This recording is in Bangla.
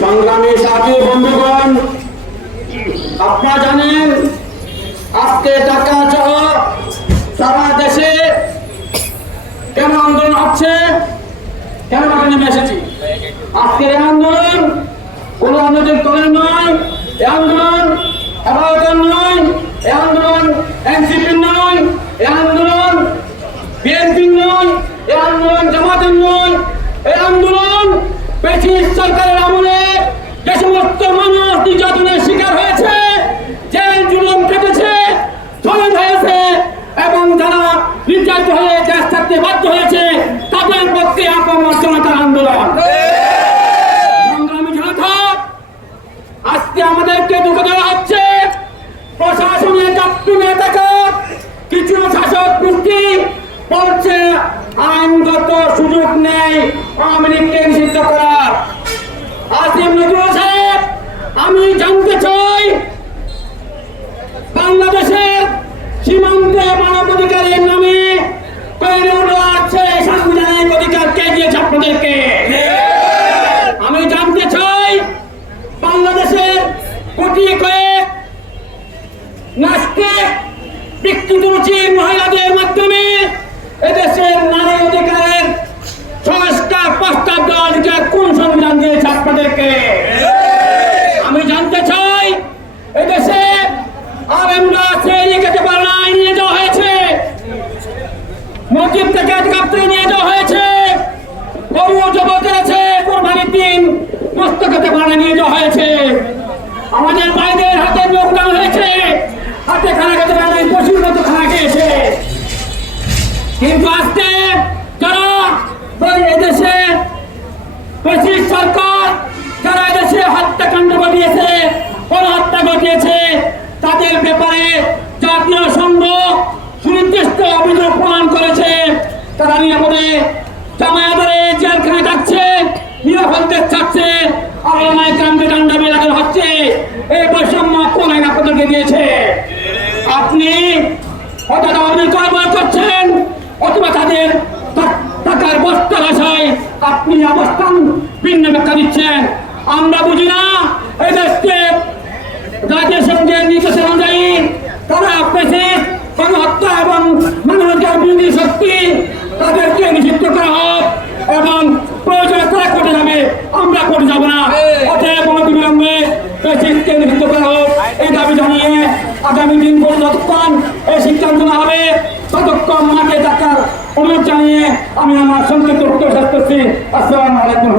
সংগ্রামী সাথী বন্ধুগণ, আপনারা জানেন আজকে ঢাকা সহ সারা দেশে কেন আন্দোলন হচ্ছে? কেন আমরা নেমে এসেছি? আজকের এই আন্দোলন কোন আন্দোলন দলের নয়, এই আন্দোলন হেফাজতের নয়, এই আন্দোলন এনসিপির নয়, এই আন্দোলন বিএনপির নয়, এই আন্দোলন জামাতের নয়। এই আন্দোলন ব্রিটিশ সরকারের আমলে যে সমস্ত মানুষ নির্যাতনের শিকার হয়েছে জেল জুলুম কেটেছে শহীদ হয়েছে এবং যারা নির্যাতিত হয়ে দেশ থাকতে বাধ্য হয়েছে, তাদের পক্ষে আপামর জনতার আন্দোলন। সংগ্রামী জনতা, আজকে আমাদেরকে দুঃখ দেওয়া হচ্ছে। প্রশাসনের চাপটুমে থাকা কিছু শাসক গোষ্ঠী বলছে, আইনগত সুযোগ নেই। আওয়ামী লীগকে আমি জানতে চাই, বাংলাদেশের সীমান্তে মানবাধিকারের নামে আছে সাংবিধানিক অধিকার। কে দিয়েছে আপনাদেরকে? আমি জানতে চাই, বাংলাদেশের কোটি কয়েক, নাস্তিক রুচির মহিলাদের মাধ্যমে এদেশের নারী অধিকারের সংস্কার প্রস্তাব দেওয়ার অধিকার কোন সংবিধান দিয়েছে আপনাদেরকে আমি জানতে চাই এদেশে আর আমরা সেই যেতে পারে না নিয়ে যাওয়া হয়েছে মসজিদ থেকে কাপড়ে নিয়ে যাওয়া হয়েছে গরু জবত আছে কোরবানির দিন মস্তকতে ভাড়া নিয়ে যাওয়া হয়েছে। আমাদের ভাইদের হাতে যোগদান হয়েছে। হাতে খানা খেতে পারে পশুর মতো খানা খেয়েছে। কিন্তু আজকে এদেশে সরকার, যারা এদেশে হত্যাকাণ্ড ঘটিয়েছে ঘটিয়েছে, তাদের ব্যাপারে জাতীয় সংঘ সুনির্দিষ্ট অভিযোগ প্রমাণ করেছে। তারা নিরাপদে জামায়াতের জেলখানে যাচ্ছে, নিরাপদে চাচ্ছে আলোনায় গ্রামে ডান্ডা মেলানো হচ্ছে এই বৈষম্য কোন আইন আপনাদেরকে দিয়েছে। আপনি করছেন? অথবা তাদের টাকার বস্তা ভাষায় আপনি অবস্থান ভিন্ন ব্যাখ্যা দিচ্ছেন। আমরা বুঝি না এই দেশকে জাতীয় সঙ্গের নির্দেশন অনুযায়ী তারা পেশে গণহত্যা এবং মানবাধিকার বিরোধী শক্তি তাদেরকে নিষিদ্ধ করা হোক এবং প্রয়োজনে তারা কোর্টে যাবে আমরা কোর্টে যাব না অতএব অনতিবিলম্বে পেশিকে নিষিদ্ধ করা হোক এই দাবি জানিয়ে আগামী দিন পর্যন্ত যতক্ষণ এই সিদ্ধান্ত না হবে ততক্ষণ মাঠে থাকার অনুরোধ জানিয়ে আমি আমার সংক্ষিপ্ত উত্তর শেষ করছি আসসালামু আলাইকুম